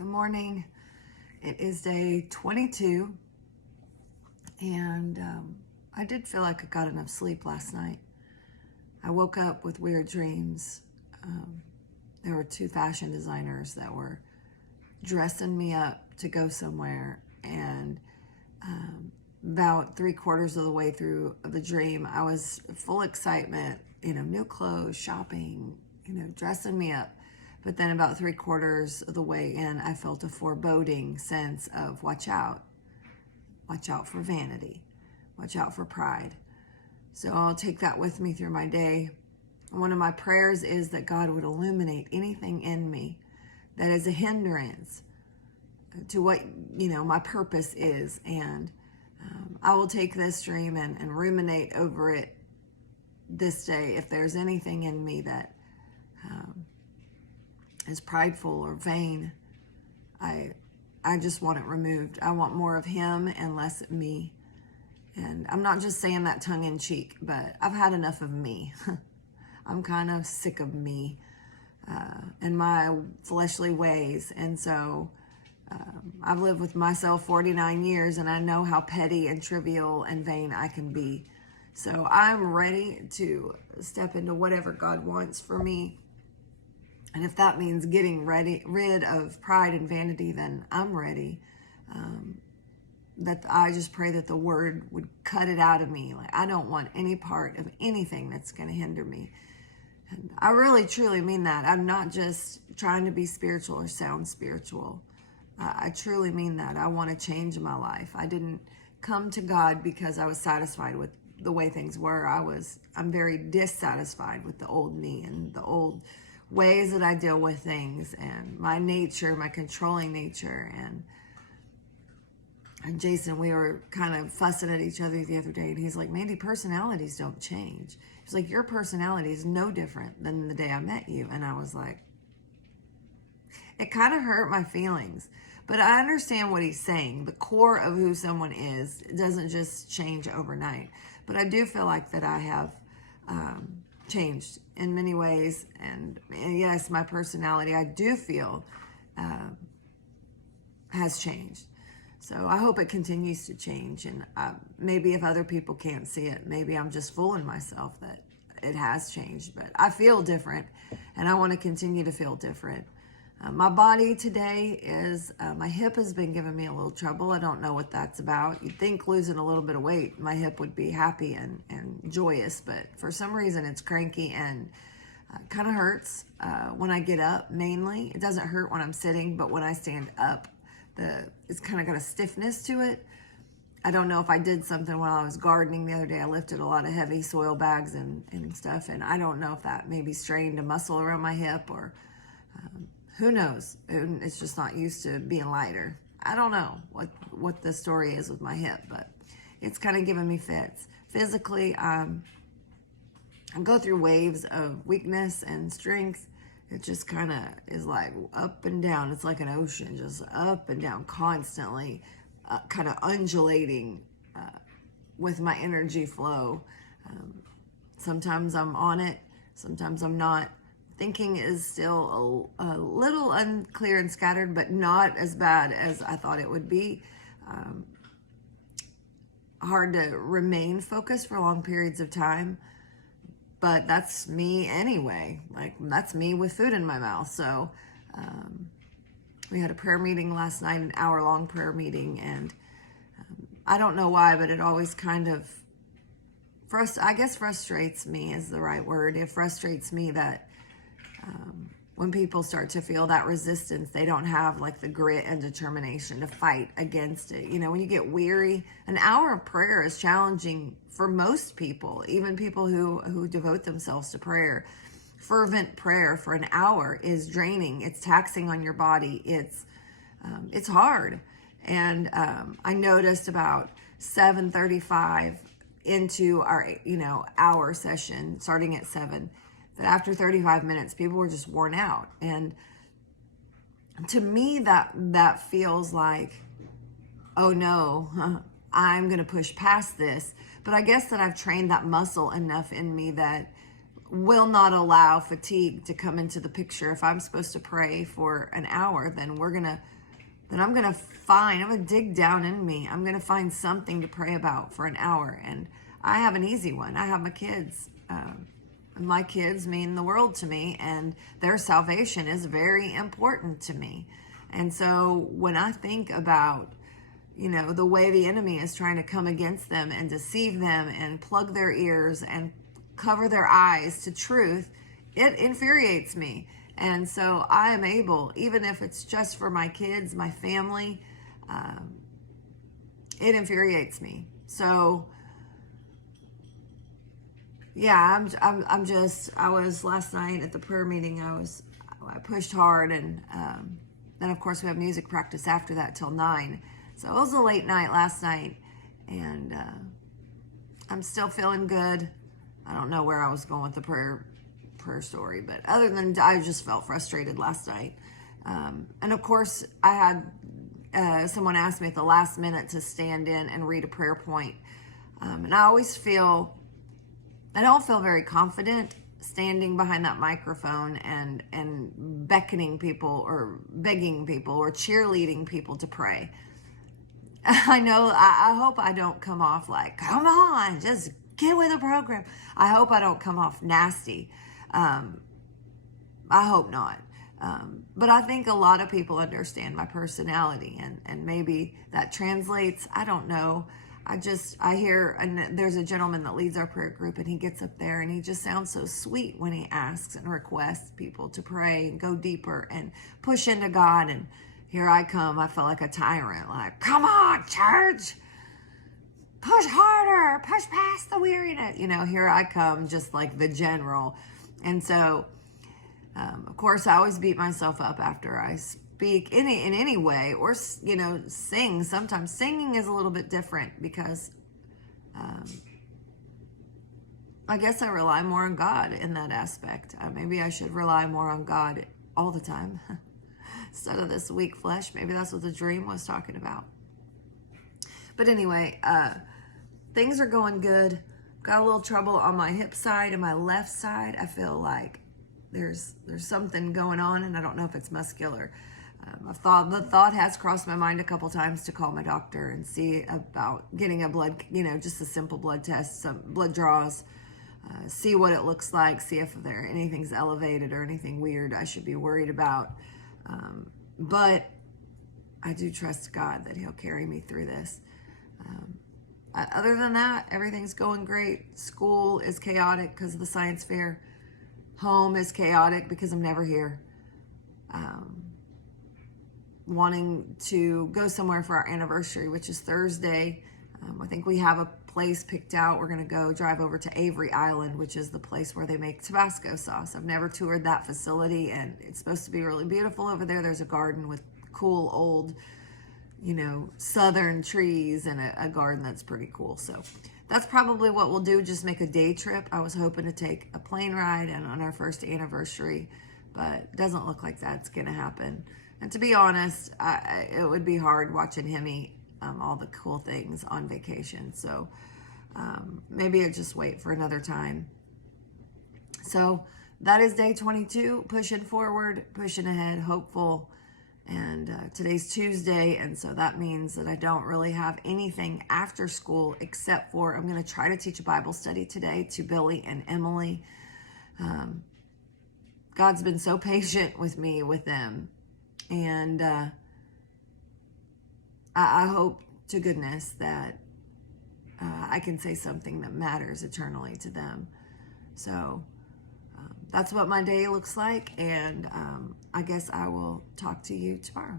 Good morning. It is day 22, and I did feel like I got enough sleep last night. I woke up with weird dreams. There were two fashion designers that were dressing me up to go somewhere, and about 3/4 of the way through the dream, I was full excitement, new clothes, shopping, dressing me up. But then about 3/4 of the way in, I felt a foreboding sense of watch out for vanity, watch out for pride. So I'll take that with me through my day. One of my prayers is that God would illuminate anything in me that is a hindrance to what, my purpose is. And I will take this dream and ruminate over it this day. If there's anything in me that is prideful or vain, I just want it removed. I want more of Him and less of me. And I'm not just saying that tongue in cheek, but I've had enough of me. I'm kind of sick of me and my fleshly ways. And so I've lived with myself 49 years, and I know how petty and trivial and vain I can be. So I'm ready to step into whatever God wants for me. And if that means getting rid of pride and vanity, then I'm ready. That I just pray that the Word would cut it out of me. Like, I don't want any part of anything that's going to hinder me. And I really, truly mean that. I'm not just trying to be spiritual or sound spiritual. I truly mean that. I want to change my life. I didn't come to God because I was satisfied with the way things were. I'm very dissatisfied with the old me and the old ways that I deal with things and my nature, my controlling nature. And Jason, we were kind of fussing at each other the other day, and he's like, Mandy, personalities don't change. He's like, your personality is no different than the day I met you. And I was like, it kind of hurt my feelings. But I understand what he's saying. The core of who someone is doesn't just change overnight. But I do feel like that I have changed in many ways. And yes, my personality, I do feel has changed. So I hope it continues to change. And maybe if other people can't see it, maybe I'm just fooling myself that it has changed. But I feel different, and I want to continue to feel different. My body today is, my hip has been giving me a little trouble. I don't know what that's about. You'd think losing a little bit of weight, my hip would be happy and joyous, but for some reason it's cranky and kind of hurts when I get up mainly. It doesn't hurt when I'm sitting, but when I stand up, it's kind of got a stiffness to it. I don't know if I did something while I was gardening the other day. I lifted a lot of heavy soil bags and stuff, and I don't know if that maybe strained a muscle around my hip or who knows? It's just not used to being lighter. I don't know what the story is with my hip, but it's kind of giving me fits. Physically, I go through waves of weakness and strength. It just kind of is like up and down. It's like an ocean, just up and down constantly, kind of undulating with my energy flow. Sometimes I'm on it, sometimes I'm not. Thinking is still a little unclear and scattered, but not as bad as I thought it would be. Hard to remain focused for long periods of time, but that's me anyway. Like, that's me with food in my mouth. So we had a prayer meeting last night, an hour-long prayer meeting, and I don't know why, but it always kind of, I guess frustrates me is the right word. It frustrates me that when people start to feel that resistance, they don't have like the grit and determination to fight against it. When you get weary, an hour of prayer is challenging for most people, even people who devote themselves to prayer. Fervent prayer for an hour is draining. It's taxing on your body. It's hard. And I noticed about 7:35 into our hour session, starting at 7, that after 35 minutes, people were just worn out. And to me, that feels like, oh no, I'm going to push past this. But I guess that I've trained that muscle enough in me that will not allow fatigue to come into the picture. If I'm supposed to pray for an hour, then I'm gonna dig down in me. I'm gonna find something to pray about for an hour. And I have an easy one. I have my kids. My kids mean the world to me, and their salvation is very important to me. And so when I think about, the way the enemy is trying to come against them and deceive them and plug their ears and cover their eyes to truth, it infuriates me. And so I am able, even if it's just for my kids, my family, it infuriates me. So yeah, I was last night at the prayer meeting, I pushed hard, and then of course we have music practice after that till 9. So it was a late night last night, and I'm still feeling good. I don't know where I was going with the prayer story, but other than I just felt frustrated last night. And of course I had someone ask me at the last minute to stand in and read a prayer point. And I don't feel very confident standing behind that microphone and beckoning people or begging people or cheerleading people to pray. I hope I don't come off like, come on, just get with the program. I hope I don't come off nasty. I hope not. But I think a lot of people understand my personality, and maybe that translates. I don't know. I hear, and there's a gentleman that leads our prayer group, and he gets up there and he just sounds so sweet when he asks and requests people to pray and go deeper and push into God. And here I come. I feel like a tyrant, like, come on, church, push harder, push past the weariness. Here I come, just like the general. And so, of course, I always beat myself up after I speak in any way, or sing. Sometimes singing is a little bit different because I guess I rely more on God in that aspect. Maybe I should rely more on God all the time instead of this weak flesh. Maybe that's what the dream was talking about. But anyway, things are going good. Got a little trouble on my hip side and my left side. I feel like there's something going on, and I don't know if it's muscular. The thought has crossed my mind a couple times to call my doctor and see about getting a blood, just a simple blood test, some blood draws, see what it looks like, see if anything's elevated or anything weird I should be worried about. But I do trust God that He'll carry me through this. Other than that, everything's going great. School is chaotic because of the science fair. Home is chaotic because I'm never here. Wanting to go somewhere for our anniversary, which is Thursday. I think we have a place picked out. We're going to go drive over to Avery Island, which is the place where they make Tabasco sauce. I've never toured that facility, and it's supposed to be really beautiful over there. There's a garden with cool old, southern trees, and a garden that's pretty cool. So that's probably what we'll do, just make a day trip. I was hoping to take a plane ride and on our first anniversary, but it doesn't look like that's going to happen. And to be honest, it would be hard watching him eat all the cool things on vacation. So maybe I'll just wait for another time. So that is day 22, pushing forward, pushing ahead, hopeful. And today's Tuesday, and so that means that I don't really have anything after school except for I'm going to try to teach a Bible study today to Billy and Emily. God's been so patient with me with them. And I hope to goodness that I can say something that matters eternally to them. So that's what my day looks like. And I guess I will talk to you tomorrow.